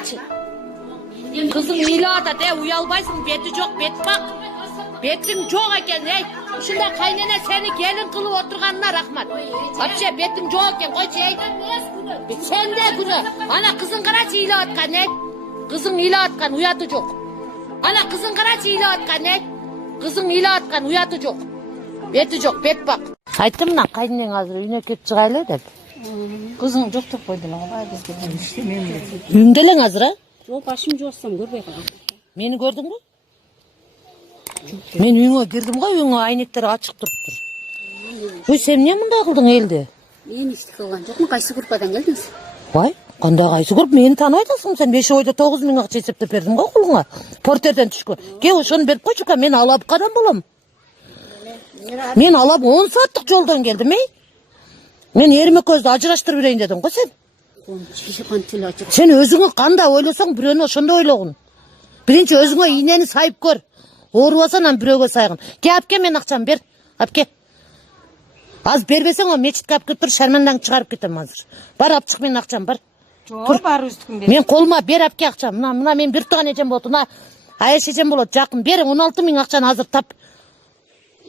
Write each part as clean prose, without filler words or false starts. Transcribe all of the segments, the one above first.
Karaçı. Kızın ilada de uyalbaysın, beti çok, bet bak. Betin çok eken, ey. Şunda kaynana seni gelin kılıp oturganına rahmat. Hapşe betin çok eken, koy şey. Sen de günü. Ana kızın Karaçı ila atkan, ey. Kızın ila atkan, uyatı çok. Ana kızın Karaçı ila atkan, ey. Kızın ila atkan, uyatı çok. Beti çok, bet bak. Ayttım lan kaynanan hazır үйüne kep çıkaylı dep. Kızın жоқ деп қойдылар ғой бізге іштемеймін деп. Үйүңдө элең азыр, а? Жоқ, башым жоқсам көрбей қалдым. Мени көрдүң бü? Мен үйүңө кирдим го, үйүңө айнектер ачык туруптур. Ой, сен эмне мындай кылдың элди? Мен ишти кылган жокмун, кайсы группадан келдиңиз? Бай, кандай кайсы көрүп мени тааныбай атасың сен? 5 ойда 9 миң акча эсептеп бердим го кулуңа. Портерден түшкөн. Кел ошону берип койчу, мен алап кадан болом. Мен алап 10 сааттык жолдон келдим, ey. Мен эриме көздү ажыраштырып берейин дедим го сен. Сен өзүңө кандай ойлосоң, бирөөнү ошондой ойлогун. Биринчи өзүңөийнени сайып көр. Оорубаса анан бирөөгө сайгын. Ке апке мен акчамды бер. Апке. Аз бербесең, о мечитке алып кетип тур, шармандаңды чыгарып кетем азыр. Бар ап чык менин акчам, бар. Жоқ, бар үстүм бер. Мен колума бер апке акчам. Мына мен бир тууган эжем болот. Мына аяш эжем болот, жакын. Бериң 16 миң акчаны азыр тап.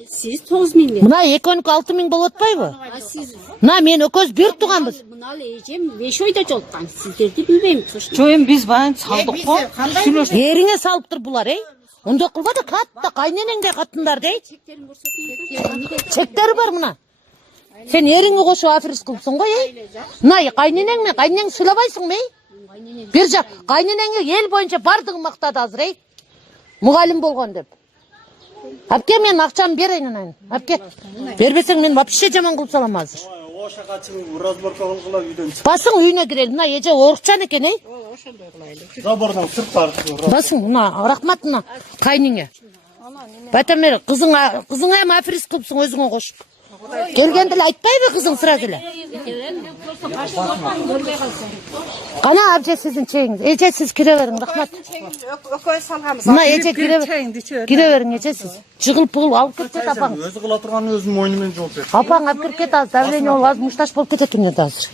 Сиз 9 миң бер. Мына экөөнүкү 6 миң болуп атпайбы? Сиз Мына мен экөөбүз бир тууганбыз. мына эжем 5 ойда жолуккан. Сиздерди билбейм. Жоқ эми биз баягы салдык го. Эриңе салыптыр булар, ey. Ондой кылба да, катта кайненеңдей катындар, ey. Чектерин көрсөтүңүз. Чектери бар мына. Сен эриңи кошуп аферис кылыпсың го, ey. Мына кайненең мен, кайненеңди сыйлабайсыңбы, ey? Бир жак кайненеңи эл боюнча бардыгын мактады азыр, ey. Мугалим болгон деп. Апке мен акчамды берейин анан. Апке. Бербесең мен вообще жаман кылып салам азыр. Оша качып разборка кылгыла үйдөн чык. Басың үйүнө кирели. Мына эже орукчан экен, ey. Забордон сырттары. Басың мына рахмат мына кайныңа. Батамер кызыңа эми аферис кылыпсың өзүңө кошуп. Келгенде эле айтпайбы кызың сразу эле? Кана абже сиздин чегиңиз. Эже сиз кире бериң, рахмат. Экөө салганбыз. Мына эже кире бериң, эже сиз. Жыгыл пугул алып кетет апаң. Өзү кыла турган өзүнүн мойну менен жооп берет. Апаң алып кирип кет, азыр давление болуп, азыр мушташ болуп кетет экен азыр.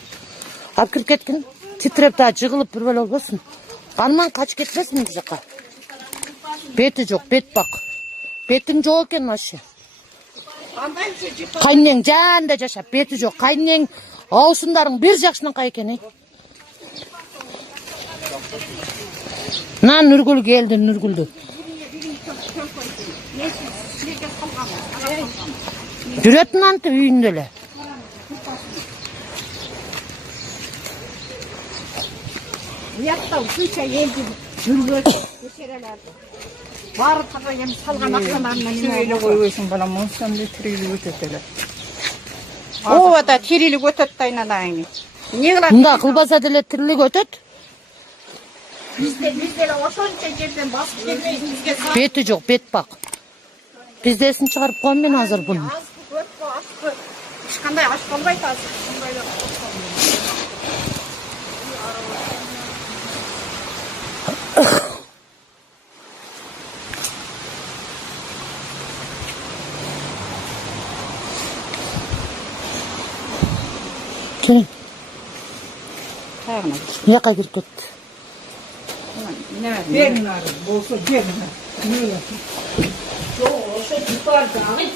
Алып кирип кеткин. Титиреп да жыгылып бир бөлө болбосун. Анман качып кетпесин бул жака. Бети жок, бет бак. Бетиң жок экен вообще. Кайнең жанда жашап, бети жок. Кайнең аусундарың бир жакшынакай экен, ey. Мына Нургүл келди, Нургүлдү. Жүрөтүн анты үйүндө эле. Уякта ушунча элди жүргөз көчөрөлөрдү. Бардыгы эми салган акчаларына эле койбойсуң балам, онсам эле тирилип өтөт эле. Ооба да тирилип өтөт да айналайын. Эмне кылат? Мында кылбаса деле тирилик өтөт. Бизде эле ошончо жерден басып келбейбиз бизге. Бети жок, бет бак. Биздесин чыгарып коем мен азыр буну. Эч кандай аш болбойт азыр. Келin. Кайгына. Яка кирип кетти. Бериңер болсо бериңер.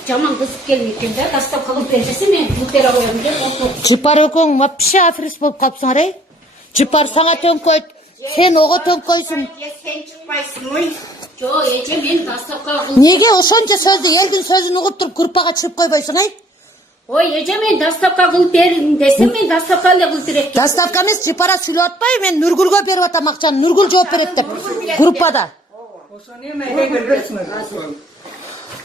Жаман кызып келген экен да, тастап калып берсең мен бутера коем деп отуруп. Жыпар экөөң вообще аферис болуп калыпсыңар, ey. Жыпар сага төңкөйт, сен ого төңкөйсүң. Сен чыкпайсың. Жок, эже мен тастапка кылып. Неге ошончо сөздү элдин сөзүн угуп туруп группага чыгып койбойсуң, ey? Ой, эже мен тастапка кылып бердим десем, мен тастапка эле кылып берет. Доставка эмес, Жыпара сүйлөп атпайбы, мен Нургүлгө берип атам акчаны, Нургүл жооп берет деп группада. Ошону эме бербейсиңер.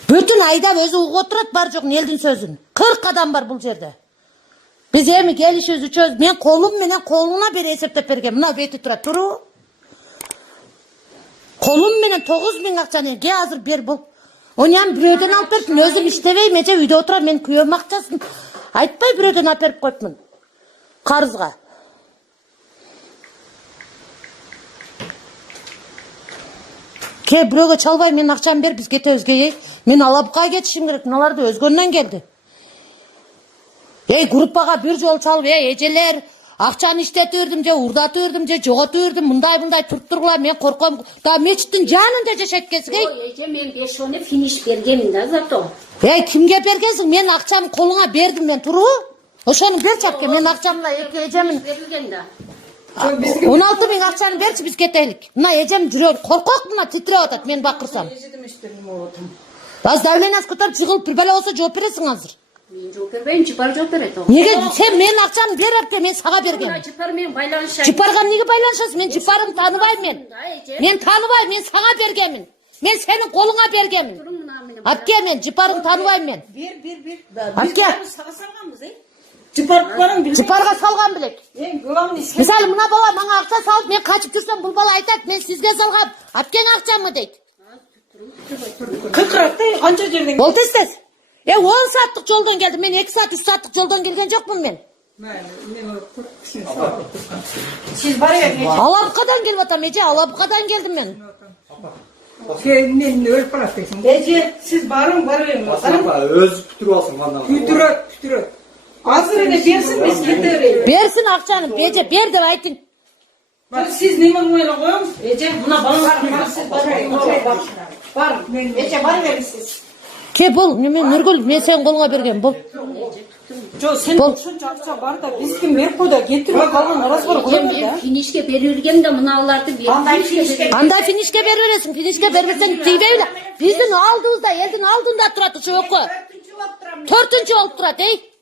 Бүтүн айдап өзү угуп отурат бар жок элдин сөзүн. 40 адам бар бул жерде. Биз эми келишибиз үчөө мен колум менен колуңа бери эсептеп бергем. Мына бети турат, туру. Колум менен 9 миң акчаны ке азыр бер бул. Оням бирөөдөн алып бердим, өзүм иштебейм, эже үйдө отурам, мен күйөөм акчасын айтпай бирөөдөн алып берип коюпмун. Карызга. Ке бирөөгө чалбай мен акчамды бер, биз кетебизге. Мен Алапкага кетишим керек, мыналарды өзгөндөн келди. Группага бир жол чалып, эжелер, Акчаны иштетип же урдатып же жоготуп мындай туруп тургула мен корком. Да мечиттин жанында жашайт экенсиң эй. Ой, эже мен 5 оны финиш бергенмин да зато. Кимге бергенсиң? Мен акчамды колуңа бердим мен туру. Ошону берчи апке, мен акчамды эжемин Берилген да. 16 миң акчаны берчи биз кетелик. Мына эжем жүрөк коркок мына титиреп атат мен бакырсам. Аз давлениянсы көтөрүп жыгылып бир бала болсо жооп бересиң азыр. Мен жооп бербейм, жыпар жооп берет. Неге сен менин акчамды бер апке, мен сага бергем. Жыпар менен байланышайын. Жыпарга эмнеге байланышасың? Мен жыпарыңды тааныбайм мен. Мен тааныбайм, мен сага бергемин. Мен сенин колуңа бергемин. Апке, мен жыпарыңды тааныбайм мен. Бер. Апке, Сага салганбыз, Жыпарып барың билет. жыпарга салган билек. Главный Мисалы мына бала мага акча салып, мен качып жүрсөм, бул бала айтат, мен сизге салгам. Апкең акчамы дейт. кыркырат да канча жерден. Бол тез. 10 сааттык жолдон келдим. Мен 2 саат, 3 сааттык жолдон келген жокмун мен. Siz bari ya. Алабыкадан келип атам, эже, Алабыкадан келдим мен. Sen öyle parasın. Ece siz barın barın. Öz pütürüp alsın kandan. Kütürü. Hazır öyle versin biz getirelim. Берсин акчаны, эже, бер деп айтың. Siz ne mangoyla koyun? Ece buna balon siz barın. Barın. Ece barın verin siz. Ке, бул, мен Нургүл, мен сенин колуңа бергем, бул. Jo sen şunca akça var da biz kim verip koyda getirip kalın arası var koyun da. Мен финишке берилген да мыналарды берилген. Андай финишке берип бересиң, финишке бербесең тийбейби. Биздин алдыбызда, элдин алдында турат ошо өкө. 4-үнчү болуп турат, эй.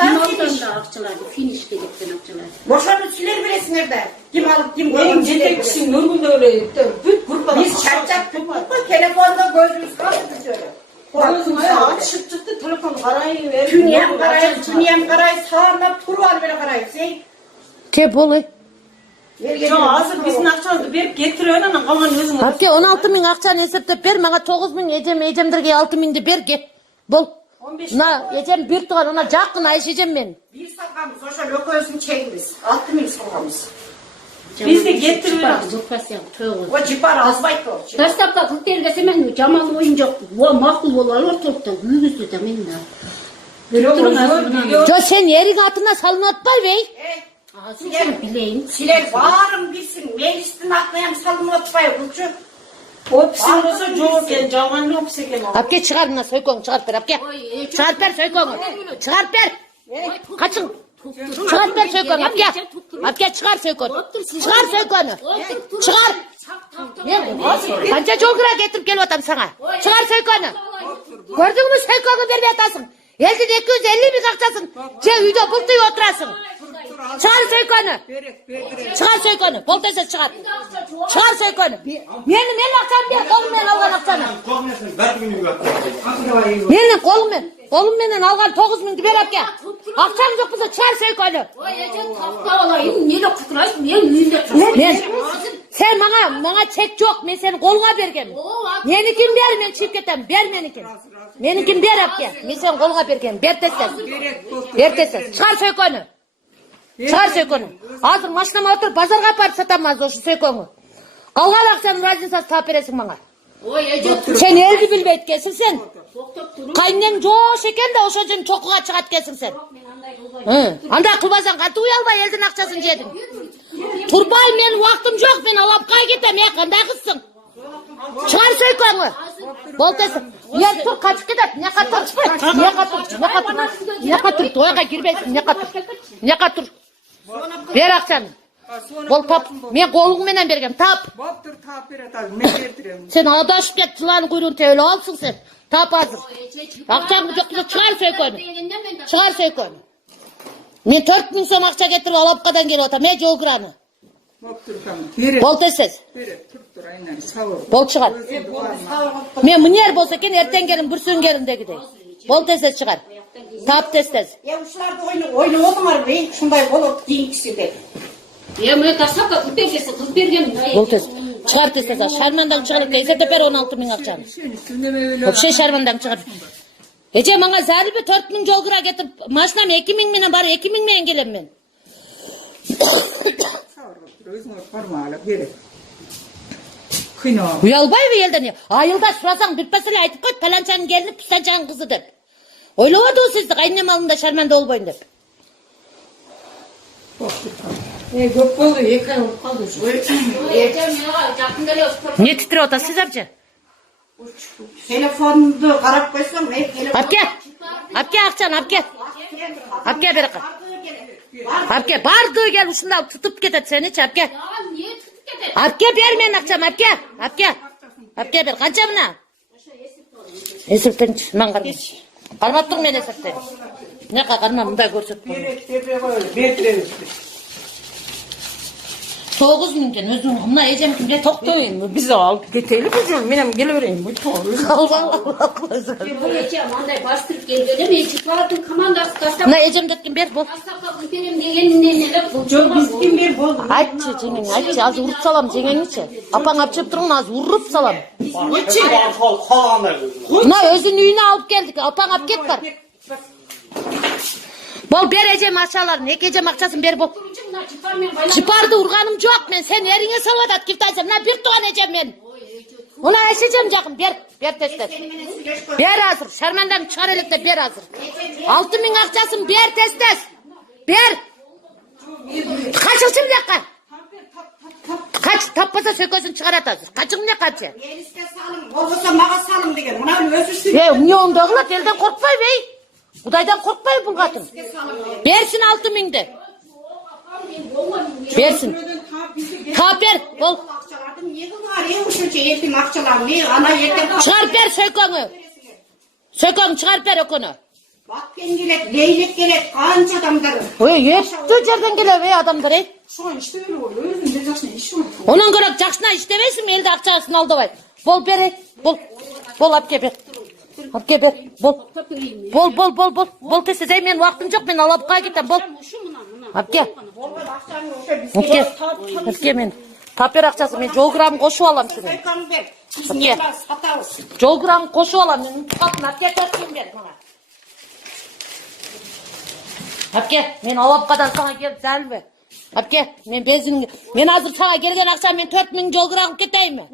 Kim aldı da akçalardı, finişke gittin akçalardı. Boşanı siler bilesinler de. Kim alıp kim Benim koyun yetekçisi Nurgül de öyle. Büyük grup adam. Biz çarçak tuttuk mu telefonda gözümüz kaldı şöyle. Gözüm ayağı açıp çıktı telefon karayı ver. Dünyam karayı, dünyam karayı sağına turval böyle karayı. Sen Ке, бул, эй. Jo hazır bizim akçamızı verip getiriyor ana kalan özüm. Апке, 16 миң акчаны эсептеп бер, мага 9 миң, эжемдерге 6 миңди бер, кеп. Бол. 15 Мына эжем бир туган, она жакын Айш эжем мен. bir salgamız, o şöyle loközünü çekimiz. 6000 salgamız. Biz de getiriyoruz. Зупасян, тоғыз. O cipar azbaydı o. Дастапка кылып бергенсе мен жаман оюн жок. Во макул болалар турупта, үйгүздү да мен да. Жо, сен эриң атына салынып атпайбы, эй? Азыр билейин. Siler varım bilsin. Meclistin atlayam salımı atmayı. Bulcu. Ofisin olsa jo gel жалган ofise gel. Апке, чыгар мына сойкоңду чыгарып бер, апке. Чыгарып бер сойкоңду. Чыгарып бер. Качың. Чыгарып бер сойкоңду, апке. Апке, чыгар сойкоңду. Чыгар сойкоңду. Чыгар. Мен канча жол кыра кетирип келип атам сага. Чыгар сойкоңду. Көрдүңбү, сойкоңду бербей атасың. Элдин 250 миң акчасын же үйдө бултуй отурасың. Чыгар сойкоңду. Чыгар сойкоңду. Бол тез чыгар. Чыгар сойкоңду. Менин акчамды бер, колум менен алган акчаны. Менин колум менен алган 9 миңди бер, апке. Акчаң жок болсо чыгар сойкоңду. Ой, эже таптап алайын, эмне кутурайсың? Мен үйүндө турам. Мен сен мага чек жок, мен сени колуңа бергем. Меникин бер, мен чыгып кетем. Бер меникин. Меникин бер, апке. Мен сени колуңа бергем. Бер тез. Бер тез. Чыгар сойкоңду. Чыгар сойкоңду. Азыр машинама отуруп базарга апарып сатам азыр ошо сойкоңду. Калган акчанын разницасын таап бересиң мага. Ой, эже Сен элди билбейт экенсиң сен. токтоп туруп. Кайнең жоош экен да ошо жерин чокуга чыгат экенсиң сен. Андай кылбасаң кантип уялбай элдин акчасын жедиң. Турбай, мен убактым жок, мен Алапкага кетем, кандай кызсың? Чыгар сойкоңду. Бол тез. Тур, качып кетет. Мыяка тур. Мыяка тур. Ойга кирбейсиң, мыяка тур. Бер акчаны. Бол тап. Мен колуң менен бергем, тап. Baptır tapir atar. Men getireyim. Сен адашып кет, жыланын куйругун тебелеп алсың сен. Тап азыр. Акчаңды жок, чыгар сойкоңду. Чыгар сойкоңду. Мен 4 миң сом акча кетирип Алапкадан келип атам, жолгураны. Baptır tamam. Bere. Бол тез. Bere. Tuttur aynen. Savur. Бол чыгар. Мен мынер болсо экен, эртең келин, бүрсүн келиндегидей. Бол тез чыгар. Тап тез. Ya uşlarda oyunu oldular be. Şunday bolup giyinkisi de. Мен дастапка кылып бергенсе кылып бергем. Бол тез. Чыгар тез. Шармандан чыгарып эсептеп бер 16 миң акчаны. Sen üstünde öyle. Вообще шармандан чыгар. Эже мага зарыбы 4 миң жол кыра кетип, машинам 2 миң менен бар, 2 миң менен келем мен. Savur. Özüne parmağı alıp bere. Kıyna. Уялбайбы элден? Айылда сурасаң бүтпөс эле айтып койт, паланчанын келини, пистанчанын кызы деп. Ойлободубу сизди кайнем алдында шарманда болбойн деп. Көп болды, 2 ай болып қалды. Ecem ya yakın geliyor. Не титіреп отырсыз әпке? Telefonunu qarab qo'ysam, telefon. Әпке, әпке ақшаны, әпке. Әпке бері қар. Әпке, барды кел, ұшында тұтып кетеді сені, әпке. Ya niye tutup gidelim? Әпке бер мен ақшам, әпке. Әпке. Әпке бер, қанша мына? Есіптен мен қармам. Қармап тұр мен есіптен. Не қармам, мұндай көрсет бұл. Бердіреміз. 9.000 кен, өзің, мына ежем кімде Тоқтойын, біз алып кетелі бұл жол. Мен келе берейін, бұл тоғыз. Bu ecem anday bastırıp geldi. Ben çıkardım komandası tasap. мына ежем деткен бер, бұл. Tasap benim degenine neler bu. Жоқ, бізден бер болды. Айтшы, жеңең, айтшы, аз ұрып салам, жеңеңінші. Апаң апчып тұрғын, аз ұрып салам. Қалғандай Мына өзін үйіне алып келдік, апаң ап кет бар. Бол бер ежем ақшаларын, екі ежем ақшасын бер бол. Ucumdan çıkarmaya bayram. Жипарды ұрғаным жоқ мен, сен еріңе салып атады, кепті айтсам, мына бір туған ежем мен. Мына әшежем жақын, бер тестес. Бер азыр, шармандан шығар електе бер азыр. 6.000 ақшасын бер тестес. Бер. Қашықшы мынаққа. Қач, таппаса сөкөсін шығарат азыр. Қашық мына қачы. Еліске салым, болмаса маға салым деген. Мынау өзі үшін. Не онда қылат, елден қорқпай бей. Құдайдан қорқпай бұл қатын. Берсін 6.000-ді. Берсін. Тап бер, бол. Ақшаларды не қылар, үшінші ертең ақшалар, не ана ертең Шығар бер сөкөңі. Сөкөң шығар бер өкіні. Бақпен келет, лейлек келет, қанша адамдар. Етті жерден келе адамдар, ей. Шоған ішті беру ол, өзінде жақшына іші ол. Оның көрек жақсына іштемейсің, елді ақшасын алдабай. Бол бер, ей. Бол, апке бер. Апке бер, бол. Бол тесіз, ей, мен уақытым жоқ, мен алапқа кетем, бол. Апке. Апке мен. Тапер ақшасы, мен жолграмм қошу алам сені. Қойқан бер, біз Апке. не қылас, сатауыз. Жолграмм қошу алам, мен ұтқатын, апке төрткен бер мына. Апке, мен алапқадан саңа келіп дәлбе. Апке, мен азыр саңа келген ақша, мен 4.000 жолграмм кетейін ме?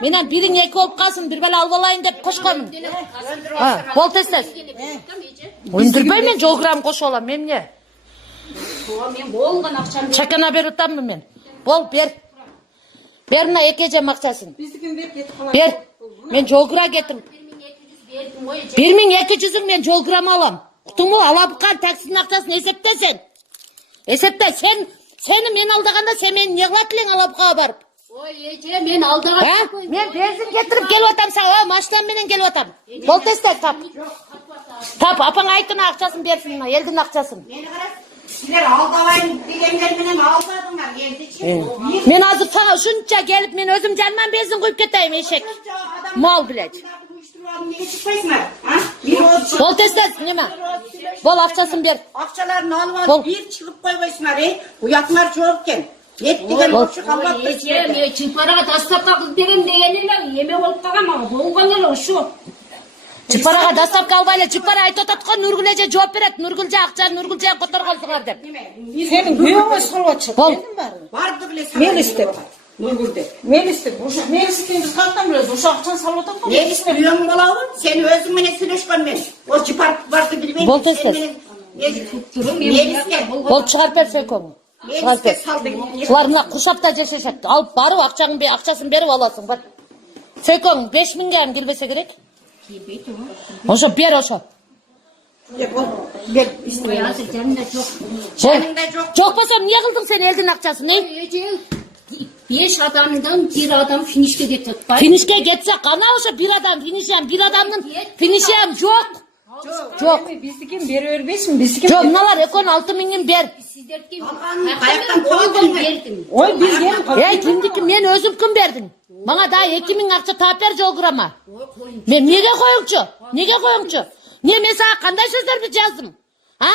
Менен бірін екі болып қалсын, бір бәлі алып алайын деп қошқамын. Бол тестес. Өндірбей мен жолграмм қошу алам, мен не? Men bolgan akşam Çakana ber utanmı men? Bol ber. Ber mına ekeceğim akçasın. Біздігін бер кетіп қалады. Ber. Men jolgra getim. 1200 verdim o ecem. 1200'ün men jolgram alam. Kutumu alapkan taksinin akçasını esepte sen. Esepte seni men aldaganda sen men ne kılatılen alapka barıp. O ecem men aldağa Ha? Men benzin getirip gelip atam sana. Maçtan menen gelip atam. Bol testek tap. Tap apan aytın akçasını bersin mına. Eldin akçasını. Meni қарап, сілер алдабайын дегендерменен алдадыңар, елді Men hazır sana şunca gelip men özüm canman benzin koyup keteyim eşek. Mal bilek. Неге шықпайсыңар? А? Bol testes neme? Bol akçasını ber. Ақшаларын алып Бол. алып, бір шығып қойбайсыңар, ұятыңар жоқ екен. Ет деген осы қалмап Ecem men çıparağa tasap takıp derim degenine yeme olup kalgam ama bolgan ele şu. Çıparağa dasap kalbayla çıpara ayt otatқан Nurgül'e cevap beret. Nurgül'e akça Nurgül'e kotorғансыңар деп. Сенің күйеуіңе салып жатыр. Бол. барды біле Мен істеп. Нұргүлде. Мен істеп. Мен істеп, біз қаттан білеміз. Осы ақшаны салып жатыр ғой. Мен істеп үйің болауы, сен өзіңменен сөйлешкен ол жипар барды білмеймін. Бол тестес. Мен істеп. Бол шығарып бер сөйкөңі. Мен Шығарып істеп бер. салдың. Бұлар мына құршапта жешешек. Алып барып ақшасын беріп аласың. Бар. Сөйкөң 5.000 келбесе керек. Ошо бер ошо. Бер, Hayatı canına çok. Жаныңда жоқ. Жоқ болса не қылдың сен елдің ақшасын, ей? Ecem 5 adamdan bir adam finişke getirip. Finişке кетсе қана ошо bir адам финишем, bir адамның финишем жоқ. Жоқ. Біздігін бере бербейсің, біздігін Жоқ, мыналар экон 6.000 бер. Sizlerki Қаяқтан bolgan verdim. Ой, бізген Ей, кімдікі мен өзім кім бердің? Маңа да 2.000 ақша тап бер жолграма. Мен неге қойыңчы? Неге қойыңчы? Не мен саған қандай сөздерді жаздым? А?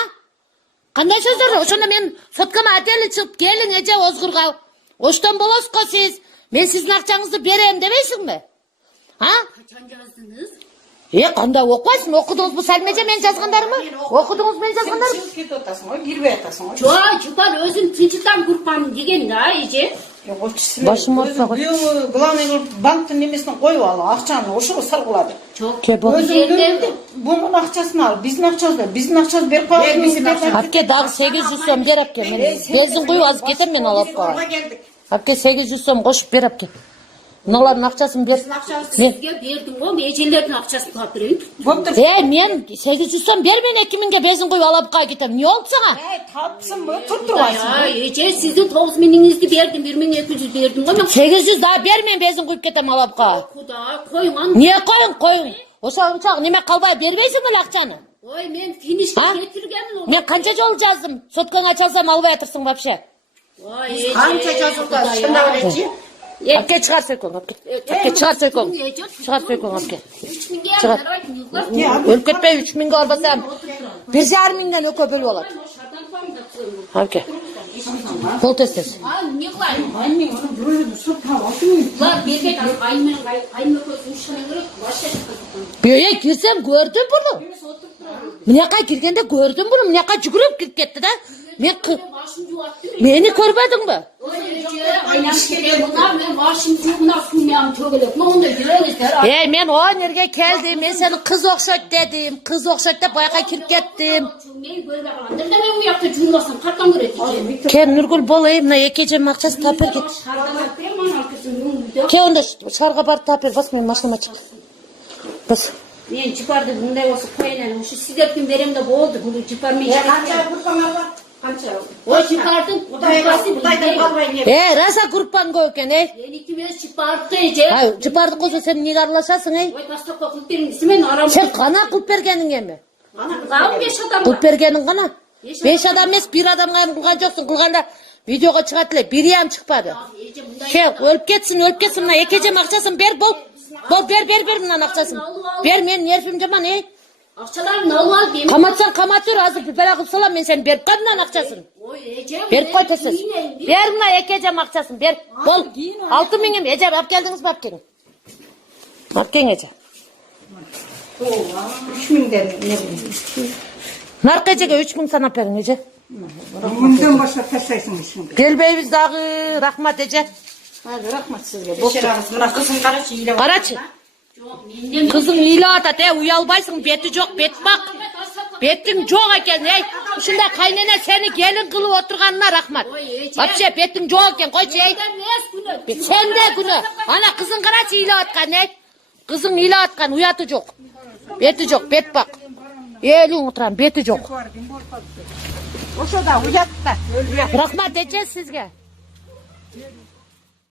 Қандай сөздерді? Ошонда мен соткама отелі шығып келің эже озгурға. Оштан болосыз го сиз. Мен сіздің ақчаңызды берем демейсің бе? А? Kaçan yazdınız? Kanda оқпайсың, оқыдыңыз bu Сәлмеже мен жазғандарымы? Оқыдыңыз мен жазғандарым? Шығып кетіп отырсың ғой, кірбей жатасың ғой. Жоқ, жұпар өзім тыншыдан құрпам деген да, еже. Башым ауырса ғой. Біреуі главный қылып банктың немесін қойып ал, ақшаны ошығы сарқылады. Жоқ. Бұның ақшасын ал, біздің ақшасы беріп қойып. Әпке дағы 800 сом бер әпке. Мен бензин құйып азып кетем мен алып қоя. Әпке 800 сом қосып бер әпке. Мыналардың ақшасын бер. Сізге бердім ғой, ежелердің ақшасын тауып берейін. Мен 800 сом бер мен 2000-ге бензин құйып алып қоя кетем. Не oldu саңа? Тапсың ба? Тұртырғайсың. Еже, сіздің 9000-іңізді бердім, 1200 бердім ғой. 800 daha бер мен бензин құйып кетем алып қоя. Құда, қойған. Не қойың? Ошағыншақ неме қалбай бербейсің бі ақшаны? Ой, мен финишке кетіргенмін. Мен қанша жол жаздым? Соткаңа жазсам албай жатырсың вообще. Ой, еже. Қанша жазылды, шында өлетші. Әпке шығар сөйкөң, әпке. Әпке шығар сөйкөң. Шығар сөйкөң, әпке. 3000-ге Шығар. жарайды. Өліп кетпей 3000-ге албасам 1,5 өкө бөліп алады. Әпке. Қол тестес. Не қылайын? Аймен оның біреуін сұртап алсын. Бұлар берген аймен көзін шыққан керек. Баша шыққан. Кірсем көрдім бұны. Мынаққа кіргенде көрдім бұны. Мынаққа жүгіріп кіріп кетті да. Мені көрбедің бі? Мен башым суғына суымям төгіліп. Мұнда жүріңіздер. Мен о нерге келдім. Мен сені қыз оқшайды дедім. Қыз оқшайды деп байқа кіріп кеттім. Мен көрбе қаландыр да мен ұяқта жүрмасам қартан көреді. Кен Нұргүл болайым. Мына екеже мақшасы тапер кет. Ке онда шарға барып тапер. Бас мен машинама чық. Бас. Мен жипарды бұндай осы қойынан. Сіздердің беремді болды. Бұл жипармен. Қанша құрпан алға? Қанша? Ой, жипардың Құдайдан қалбай не? Раса группан көй екен, Енікі мен жипарды еже. Жипарды қойса сен неге араласасың, Ой, басқа қылып беріңіз. Мен арам. Сен қана қылып бергенің еме? Қылып 5 адам. Қылып бергенің қана? 5 адам емес, 1 адамға қылған жоқсың. Қылғанда видеоға шығатылы, 1 ем шықпады. Сен өліп кетсін, мына екеже ақшасын бер, бол. Бер мынан ақшасын. Бер, мен нервім жаман, Ақшаларын алу ал деймін. Қаматсаң қамат жүр, азыр бәлі қылып салам, мен сен беріп қой мынан ақшасын. Беріп қой тесіз. Бер мына екеже ақшасын, бер. Бол. 6000 еже, ап келдіңіз бап келің. Ап келің еже. 3000-ден не білейін. Нарқы ежеге 3000 санап берің еже. Мұндан баша тасайсың ішінде. Келбейбіз дағы, рахмат еже. Рахмат сізге. Шерағыз, мына қызын қарашы, үйлі бар. Қарачы. Қызың үйлі атат, ұялбайсың, беті жоқ, бет бақ. Беттің жоқ екен, Үшінде қайнена сені келін қылып отырғанына рахмат. Вообще, беттің жоқ екен, қойшы, Сен де күні. Ана қызың қарачы үйлі атқан, Қызың үйлі атқан, ұяты жоқ. Беті жоқ, бет бақ. Елің отырған, беті жоқ. Ошо да, ұятта. Рахмат, сізге.